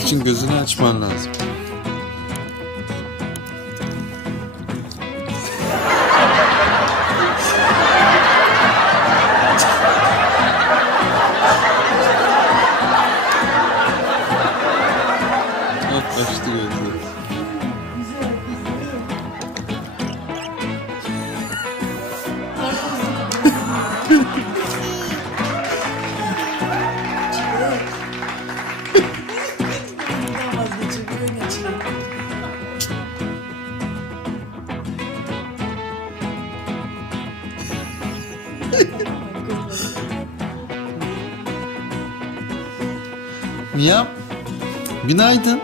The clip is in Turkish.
için gözünü açman lazım. Açtı gözleri. Miyav. Günaydın.